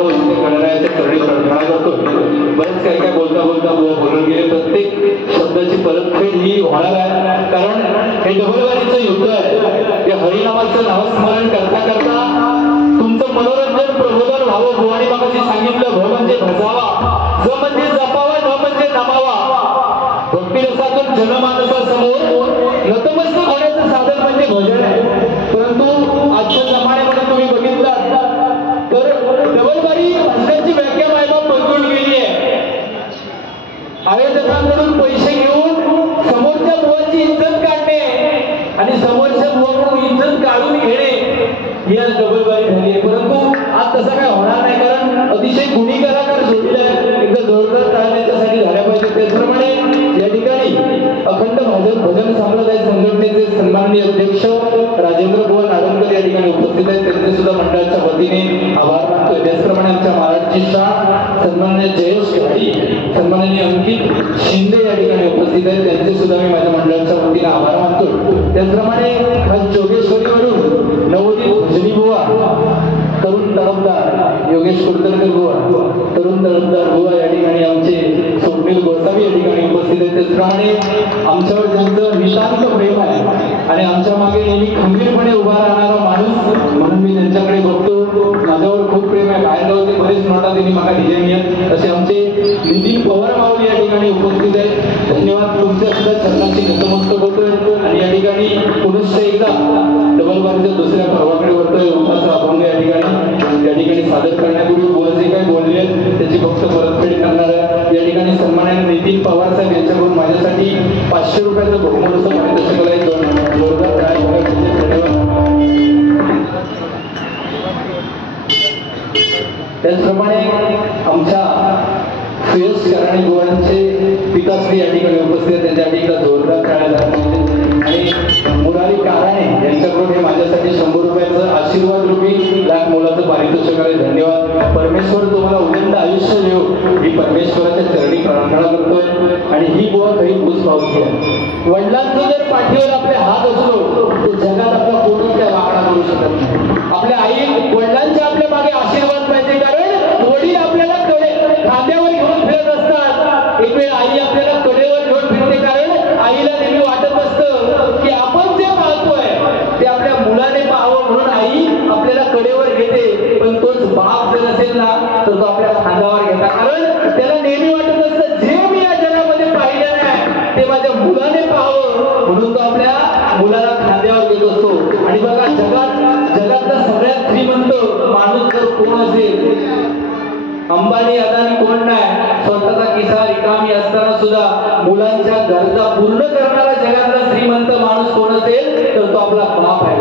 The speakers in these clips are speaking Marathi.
आहोत ते गणरायाच्या चरणी प्रार्थना करतो. बरेच काही काय बोलता बोलता बोलून गेले. प्रत्येक शब्दाची परतफेड ही होणार आहे, कारण हे डबलवारीचं युद्ध आहे. या हरिनामाचं नामस्मरण करता करता तुमचं मनोरंजन प्रबोधन व्हावं. भुवानी मागाशी सांगितलं, भ म्हणजे भजावा, ज म्हणजे जपावा, न म्हणजे नमावा. भक्तिरसातून जनमानसासमोर नतमस्तक होण्याचं साधन म्हणजे भजन आहे. परंतु आजच्या जमान्यामध्ये तुम्ही बघितलात तर डबलबारी भजनाची व्याख्या मायबाप बदलून गेली आहे. आयोजकांकडून पैसे घेऊन समोरच्या बुवाची इज्जत काढणे आणि समोरच्या बुवाकडून इज्जत काढून घेणे ही आज डबलबारी झाली आहे. परंतु आज तसं काय होणार नाही, कारण अतिशय गुणी कलाकार जोडले आहेत. एकदा जोरदार टाळ त्याच्यासाठी झाल्या पाहिजे. त्याचप्रमाणे या ठिकाणी अखंड भजन संप्रदाय संघटनेचे सन्माननीय अध्यक्ष राजेंद्र बुवा नाडनकर या ठिकाणी उपस्थित आहेत. त्यांचे सुद्धा मंडळाच्या वतीने आभार मानतोय. त्याचप्रमाणे आमच्या महाराजची शान सन्माननीय जयेश घाडी, सन्माननीय अंकित शिंदे या ठिकाणी उपस्थित आहेत. त्यांचे सुद्धा मी माझ्या मंडळाच्या वतीने आभार मानतो. त्याचप्रमाणे खास जोगेश्वरीवरून नवोदित भजनी बुवा, तरुण तळपदार योगेश कुलकर्णी बुवा, तरुण तळपदार बुवा या ठिकाणी आमचे स्वप्नील गोसावी या ठिकाणी उपस्थित आहेत. त्याचप्रमाणे आमच्यावर ज्यांचं निशांत प्रेम आहे आणि आमच्या मागे नेहमी खंबीरपणे उभा राहणारा माणूस म्हणून मी त्यांच्याकडे बघतो. माझ्यावर खूप प्रेम आहे. बाहेर गावचे बरेच नोटा त्यांनी मला दिले आहेत. असे आमचे नितीन पवार माऊली या ठिकाणी उपस्थित आहेत. धन्यवाद. तुमच्या सुद्धा चरणाची नतमस्तक होतोय आणि या ठिकाणी पुनश्च एकदा डबलबारीच्या दुसऱ्या पर्वाकडे वळतोय. उपाचा अभंग या ठिकाणी सादर करण्यापूर्वी बुवा जे काही बोलले त्याची फक्त परतफेड करणार आहे. या ठिकाणी सन्माननीय नितीन पवार साहेब यांच्याकडून माझ्यासाठी 500 रुपयाचं बहुमूल्य असं पारितोषिकाला एक जोरदार त्याचप्रमाणे आमच्या सुयश कराणी बुवांचे पिताश्री या ठिकाणी उपस्थित आहेत. त्यांच्या ठिकाणी जोरदार टाळ्या झाल्या आणि मुरारी काराणे यांच्याकडून हे माझ्यासाठी 100 रुपयाचं आशीर्वाद रूपी लाख मोलाचं पारितोषिक आहे. धन्यवाद. परमेश्वर तुम्हाला उदंड आयुष्य देऊ ही परमेश्वराच्या चरणी प्रार्थना करतोय. आणि ही बुवा काही पूज पावती आहे. वडिलांचं जर पाठीवर आपले हात असलो तर जगात आपला कोणीच त्या वाकडा करू शकत नाही. आपल्या आई वडिलांच्या आपल्या मागे आशीर्वाद पाहिजे, कारण वडील आपल्याला खांद्यावर घेऊन फिरत असतात. एक वेळ आई आपल्याला कडेवर घेऊन फिरते, कारण आईला नेहमी वाटत असतं की आपण जे पाहतोय ते आपल्या मुलाने पाहावं म्हणून आई आपल्याला कडेवर घेते. पण तोच बाप जर असेल ना तर तो आपल्या खांद्यावर घेता, कारण त्याला नेहमी वाटत असतं जे मी या जगामध्ये पाहिलं नाही ते माझ्या मुलाने पाहावं म्हणून तो आपल्या मुलाला खांद्यावर घेत असतो. आणि बघा जगातला सगळ्यात श्रीमंत माणूस जर कोण असेल, अंबानी अदानी कोण नाही, स्वतःचा किस्सा रिकामी असताना सुद्धा मुलांच्या गरजा पूर्ण करणारा जगातला श्रीमंत माणूस कोण असेल तर तो आपला बाप आहे.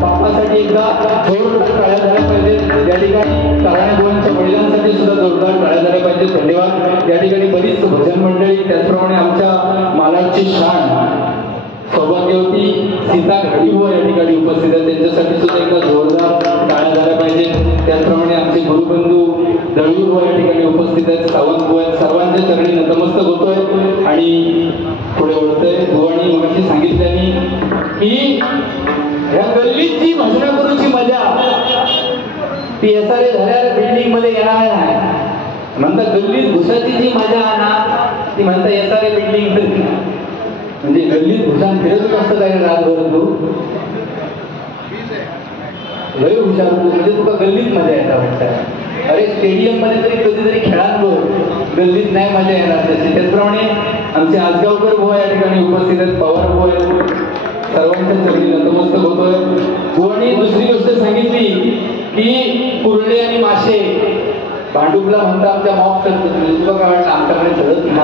बापासाठी एकदा जोरदार टाळ्या झाल्या पाहिजे. या ठिकाणी कराण्या बुवांच्या वडिलांसाठी सुद्धा जोरदार टाळ्या झाल्या पाहिजे. धन्यवाद. या ठिकाणी बरीच भजन मंडळी, त्याचप्रमाणे आमच्या मालाडची शान सौभाग्यवती सीता घाडी बुवा या ठिकाणी उपस्थित आहेत. त्यांच्यासाठी सुद्धा एकदा जोरदार टाळ्या झाल्या पाहिजे. त्याचप्रमाणे आमचे गुरुबंधू दळवी बुवा या ठिकाणी उपस्थित आहेत. सावंत बुवा सर्वांच्या चरणी नतमस्तक होतोय आणि पुढे वळतोय. बुवानी मगाशी सांगितल्यानी की ह्या गल्लीत जी भजना करूची मजा ती एसआरए झाल्या बिल्डिंग मध्ये येणार नाही. म्हणता गल्लीत घुसाची जी मजा ना ती म्हणता एसआरए बिल्डिंग मध्ये. म्हणजे गल्लीत घुसान फिरत असतं काय रातभर तू लय हुशार तू, म्हणजे तुला गल्लीत मजा येतात वाटतं. अरे स्टेडियम मध्ये तरी कधीतरी खेळांवर गल्लीत नाही मजा येणार तशी. त्याचप्रमाणे आमचे आजगावकर बुवा या ठिकाणी उपस्थित आहेत. पवार बुवा सर्वांच्या चरणी नतमस्तक होतोय. बुवानी दुसरी गोष्ट सांगितली की कुर्ले आणि मासे भांडुपला म्हणता आमच्या मॉक चढत. तुला काय वाटतं आमच्याकडे चढत ना?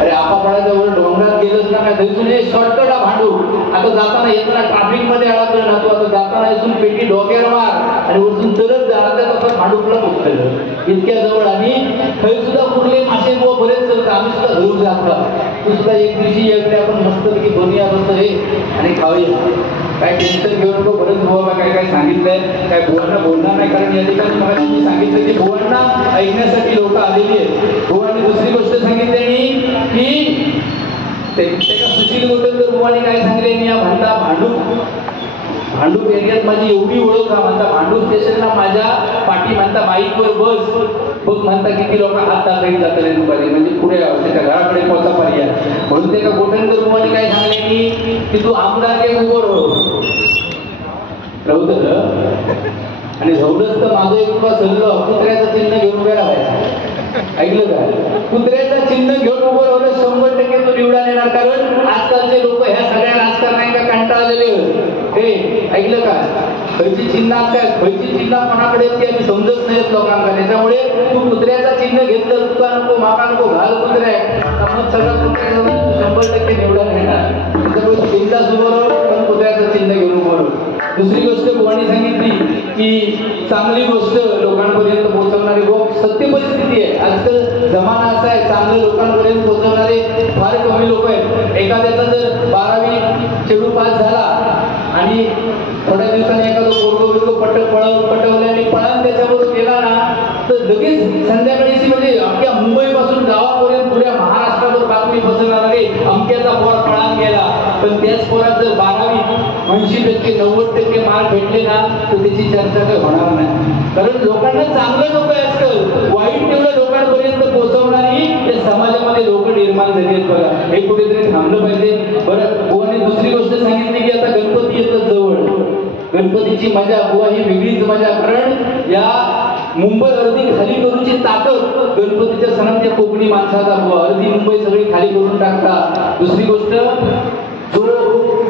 अरे आपापणाजवळ डोंगरात गेलंच ना काय तरी शॉर्टकट भांडू. आता जाताना येताना ट्रॅफिक मध्ये अडकलं ना तू, आता जाताना इथून पेटी डोक्यावर मार आणि उठून तरच जाणार तसं भांडुपला बघतलं इतक्या जवळ. आणि खरी सुद्धा कुर्ले मासे बुवा बरेच चलतात. आम्ही सुद्धा घरून जातात. तू सुद्धा एक दिवशी येते आपण मस्तपैकी बनूया बसतो हे आणि खाऊया. काय टेन्शन घेऊ नको. बरेच बुवा काय काय सांगितलंय, काय बुवांना बोलणार नाही, कारण या ठिकाणी मला मी सांगितलं की बुवांना ऐकण्यासाठी लोक आलेली आहेत. बुवांनी दुसरी गोष्ट सांगितली की ते सुशील गोटेकर बुवांनी काय सांगितले, मी या म्हणता भांडू भांडूप एरियात माझी एवढी ओळख आहे म्हणता, भांडूप स्टेशनला माझ्या पाठी म्हणता बाईकवर बस बघ म्हणता किती लोक हात टाकायला जातात दुपारी, म्हणजे पुढे त्याच्या घराकडे पोचा पर्याय. म्हणून ते का गोठणकर बुवाने काय सांगले की तू आमदार के उभं राहू आणि झवलंच तर माझं एक तुला सल्लो कुत्र्याचं चिन्ह घेऊन उभे राहायचं. ऐकलं का? कुत्र्याचं चिन्ह घेऊन उभं राहिलं 100% तो निवडून येणार. कारण आजकालचे लोक ह्या सगळ्या राजकारणांना कंटाळलेले हे ऐकलं का? खयची चिन्ह काय खयची चिन्ह कोणाकडे ती आम्ही समजत नाहीत लोकांना. त्याच्यामुळे तू कुत्र्याचं चिन्ह घेतलं तुका नको माका नको घाल कुत्र्या मग सगळं कुत्र्या 100% निवडून येणार. त्याच्यामुळे चिन्ह उभं राहून पण कुत्र्याचं चिन्ह घेऊन उभं राहू. दुसरी गोष्ट बुवानी सांगितली की चांगली गोष्ट लोकांपर्यंत पोहोचवणारी सत्य परिस्थिती आहे. आजकाल जमाना असा आहे चांगलं लोकांपर्यंत पोहोचवणारे फार कमी लोक आहेत. एखाद्याचा जर 12वी शेड्यूल पास झाला आणि थोड्या दिवसांनी एखादं पटवल्याने पळान त्याच्याबरोबर गेला ना तर लगेच संध्याकाळी म्हणजे अख्ख्या मुंबईपासून गावापर्यंत पुऱ्या महाराष्ट्रावर बातमी पसरणार आहे अमक्याचा पोर पळान गेला. पण त्याच पोरात जर 12वी 80% 90% मार्क भेटले ना तर त्याची चर्चा काही होणार नाही. कारण लोकांना चांगलं नको आहे आजकाल, वाईट तेवढं लोकांपर्यंत पोहोचवणारी या समाजामध्ये लोक निर्माण झाली आहेत बघा. हे कुठेतरी थांबलं पाहिजे. बरं बुवाने दुसरी गोष्ट सांगितली की आता गणपती येतात जवळ. गणपतीची मजा बुवा ही वेगळीच मजा. कारण या मुंबई अर्धी खाली करूची ताकद गणपतीच्या सणात कोकणी माणसाचा बुवा अर्धी मुंबई सगळी खाली करून टाकता. दुसरी गोष्ट जो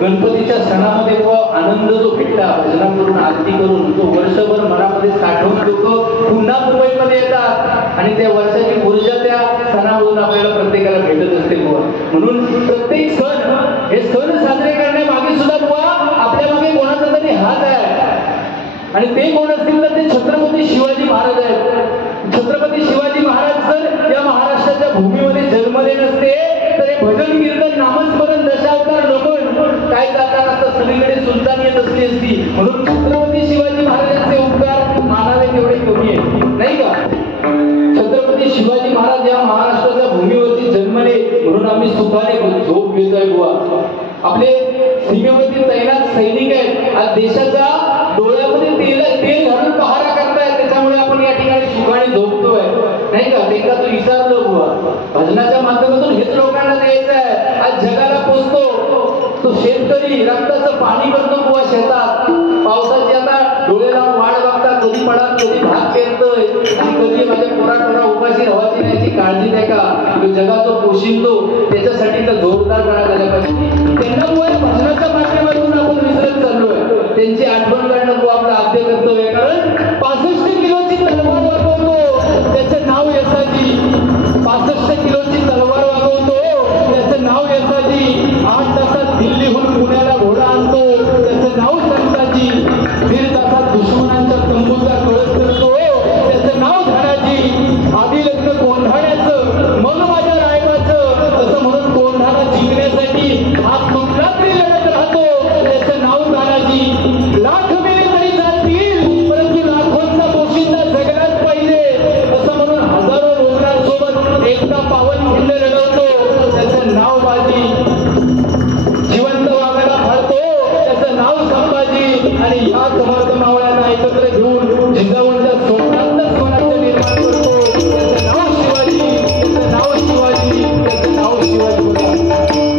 गणपतीच्या सणामध्ये आनंद जो भेटला भजना करून आरती करून तो वर्षभर मनामध्ये साठवून लोक पुन्हा मुंबईमध्ये येतात आणि त्या वर्षाची ऊर्जा त्या सणामधून आपल्याला प्रत्येकाला भेटत असते बुवा. म्हणून प्रत्येक सण हे सण साजरे करण्यामागे सुद्धा बुवा आपल्या मागे कोणाचा तरी हात आहे आणि ते कोण असतील तर ते छत्रपती शिवाजी महाराज आहेत. छत्रपती शिवाजी महाराज जर या महाराष्ट्राच्या भूमीमध्ये जन्मले नसते तर हे भजन कीर्तन नामस्मरण दशावतार लोक काय जाताना असं सगळीकडे सुलतान येत असली असती. म्हणून छत्रपती शिवाजी महाराजांचे उपकार मानावे तेवढे कमी आहे नाही का? छत्रपती शिवाजी महाराज या महाराष्ट्राच्या भूमीवरती जन्मले म्हणून आम्ही सुखाने झोप घेतोय बुवा. आपले सीमेवरती तैनात सैनिक आहेत आज देशाच्या डोळ्यामध्ये तेल घालून पहारा करतायत. त्याच्यामुळे आपण या ठिकाणी सुखाने झोपतोय नाही का? ते का तू विचारलं बुवा भजनाच्या माध्यमातून हेच लोकांना द्यायचं आहे. आज जगाला पोचतो तो शेतकरी रक्ताचं पाणी करतो बुवा शेतात. पावसाची आता डोळ्याला वाढ बघता कधी पडा कधी भात पेरतोय आणि कधी माझ्या पोराटोरा उपाशी रवाची नाही काळजी नाही का? जगाचं पोशिंतो त्याच्यासाठी तर जोरदार काळा झाला पाहिजे. त्यांना बुवा भजनाच्या माध्यमातून आपण विसरत चाललोय. त्यांची आठवण काढणं बुवा आपलं आद्य कर्तव्य. कारण 65 किलोची तलवार वागवतो त्याचं नाव यसाजी. 65 किलोची तलवार वागवतो त्याचं नाव यसाजी. 8 तासात दिल्लीहून पुण्याला घोडा आणतो त्याचं नाव संताजी. 1.5 तासात दुश्मनांच्या तंबूचा कळस करतो त्याचं नाव धनाजी. आधी लग्न कोंढाण्याचं मग माझ्या रायबाचं असं म्हणून कोंढाणा जिंकण्यासाठी हात तुटला तरी लढत राहतो त्याचं नाव तानाजी. लाख मेले तरी जातील परंतु लाखोंचा पोशिंदा जगलाच पाहिजे असं म्हणून हजारो रोजगारसोबत एकदा पावन खिल्ल लढवतो त्याचं नाव बाजी. जिवंत वागायला फाडतो त्याचं नाव संभाजी. आणि या समर्थ मावळ्यांना एकत्र घेऊन जिजाऊंच्या स्वप्नातच स्वराज्य निर्माण करतो त्याचं नाव शिवाजी. त्याचं नाव शिवाजी. त्याचं नाव शिवाजी.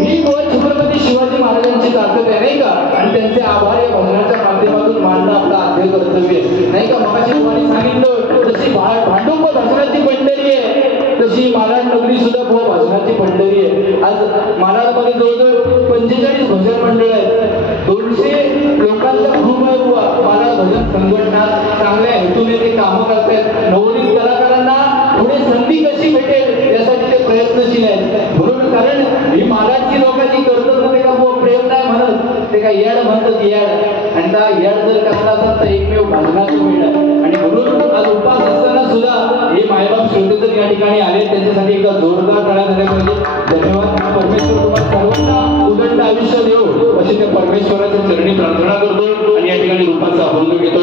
ही छत्रपती शिवाजी महाराजांची ताकद आहे नाही का? आणि त्यांचे आभार या भजनाच्या माध्यमातून मानणं आपलं आद्य कर्तव्य नाही का? मगाशी तुम्हाला सांगितलं जशी भांडुप भजनाची पंढरी आहे तशी मालाड नगरी सुद्धा बुवा भजनाची पंढरी आहे. आज मालाडमध्ये जवळजवळ 45 भजन मंडळ आहेत. 200 लोकांचा ग्रुप आहे बुवा. मालाड भजन संघटना चांगल्या हेतूने ते कामं करतायत. नवोदित कलाकारांना पुढे संधी कशी भेटेल यासाठी ते प्रयत्नशील आहेत. म्हणून कारण ही मालाडची लोकांची करतात ना ते का बुवा प्रेम नाही म्हणत ते काय येड म्हणतात येड. आणि त्या येड जर करता असतात तर एकमेव भजनाचं वेळ आहे. आणि म्हणून आज उपास असताना सुद्धा हे मायबाप श्रोते जर या ठिकाणी आले त्यांच्यासाठी एकदा जोरदार टाळ्या झाल्या पाहिजे. धन्यवाद. परमेश्वर तुम्हाला सर्वांना उदंड आयुष्य देऊ अशी त्या परमेश्वराच्या चरणी प्रार्थना करतो आणि या ठिकाणी रूपाचा अभंग घेतो.